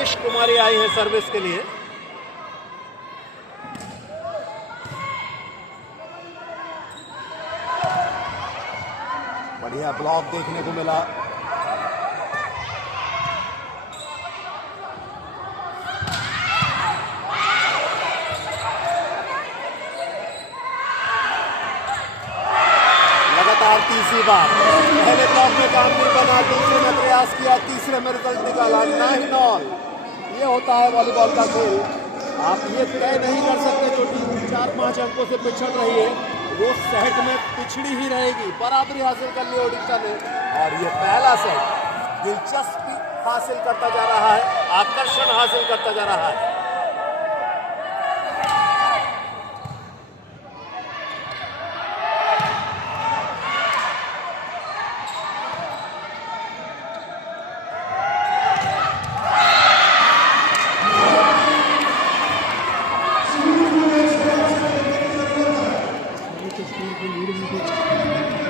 आदेश कुमारी आई है सर्विस के लिए। बढ़िया ब्लॉक देखने को मिला। लगातार तीसरी बार, पहले ब्लॉक में काम नहीं बना, दूसरे में प्रयास किया, तीसरे में रिजल्ट निकाला 9 ऑल। ये होता है वॉलीबॉल का खेल। आप ये तय नहीं कर सकते जो टीम 4-5 अंकों से पिछड़ रही है वो सेट में पिछड़ी ही रहेगी। बराबरी हासिल कर ली ओडिशा ने और ये पहला सेट दिलचस्पी हासिल करता जा रहा है, आकर्षण हासिल करता जा रहा है। Thank you.